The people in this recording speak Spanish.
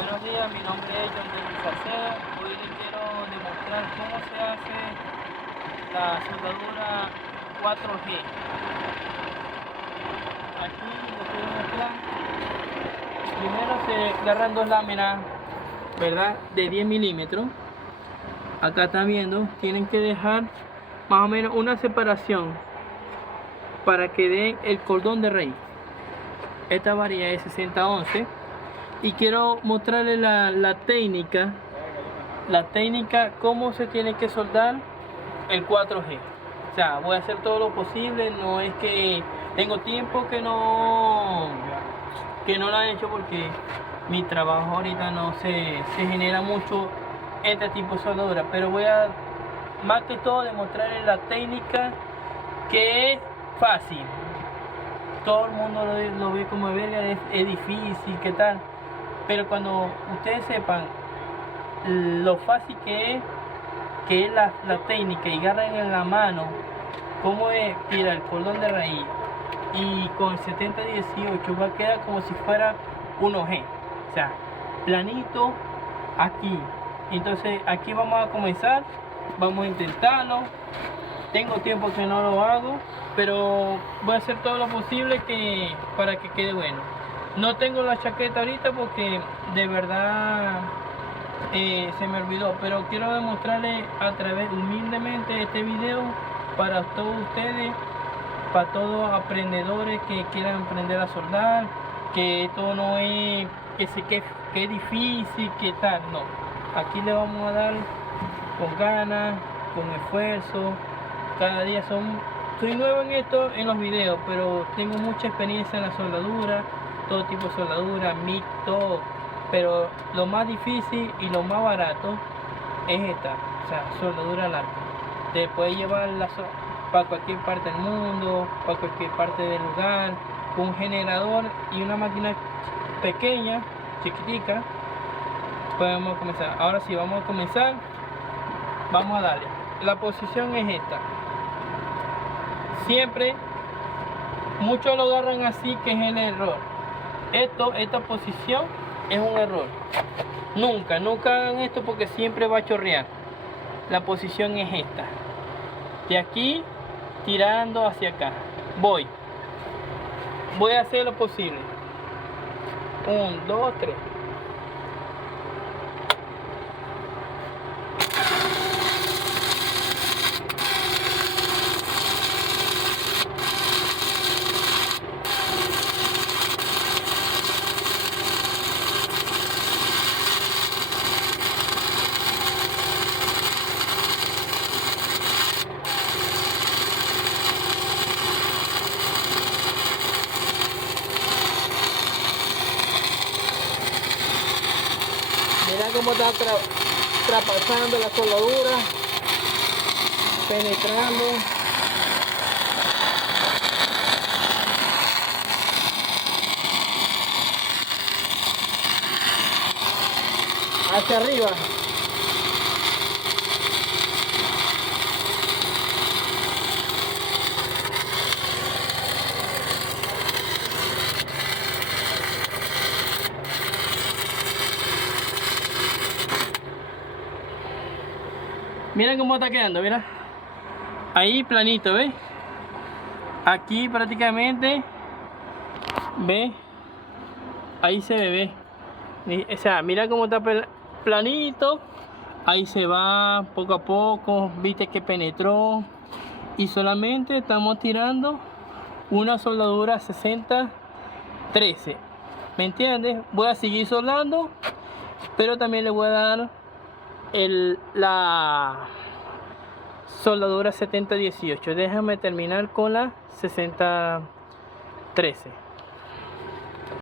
Buenos días, mi nombre es John de Salceda. Hoy les quiero demostrar cómo se hace la soldadura 4G. Aquí les quiero mostrar. Primero se agarran dos láminas, ¿verdad? De 10 milímetros. Acá están viendo, tienen que dejar más o menos una separación para que den el cordón de raíz. Esta varía de 60-11. Y quiero mostrarles la técnica cómo se tiene que soldar el 4G. O sea, voy a hacer todo lo posible. No es que tengo tiempo que no lo he hecho, porque mi trabajo ahorita no se genera mucho este tipo de soldadura, pero voy a más que todo demostrarles la técnica, que es fácil. Todo el mundo lo ve como verga, es difícil, ¿qué tal? Pero cuando ustedes sepan lo fácil que es la técnica, y agarran en la mano cómo es tirar el cordón de raíz, y con el 70-18 va a quedar como si fuera un G, o sea, planito aquí. Entonces aquí vamos a comenzar, vamos a intentarlo. Tengo tiempo que no lo hago, pero voy a hacer todo lo posible para que quede bueno. No tengo la chaqueta ahorita porque de verdad se me olvidó, pero quiero demostrarles a través humildemente este video para todos ustedes, para todos aprendedores que quieran aprender a soldar, que esto no es que es difícil, que tal, no. Aquí le vamos a dar con ganas, con esfuerzo. Cada día soy nuevo en esto, en los videos, pero tengo mucha experiencia en la soldadura, todo tipo de soldadura, MIG, todo. Pero lo más difícil y lo más barato es esta, o sea, soldadura larga. Te puedes llevar para cualquier parte del mundo, para cualquier parte del lugar, con un generador y una máquina pequeña, chiquitica. Podemos comenzar. Ahora sí, vamos a comenzar. Vamos a darle. La posición es esta. Siempre, muchos lo agarran así, que es el error. Esta posición es un error. Nunca hagan esto, porque siempre va a chorrear. La posición es esta. De aquí, tirando hacia acá. Voy a hacer lo posible. 1, 2, 3. Mira cómo está traspasando la soldadura, penetrando. Hacia arriba. Miren cómo está quedando, mira. Ahí planito, ¿ves? Aquí prácticamente, ¿ves? Ahí se ve, ¿ves? O sea, mira cómo está planito. Ahí se va poco a poco, viste que penetró. Y solamente estamos tirando una soldadura 60-13. ¿Me entiendes? Voy a seguir soldando, pero también le voy a dar la soldadura 70-18. Déjame terminar con la 60-13.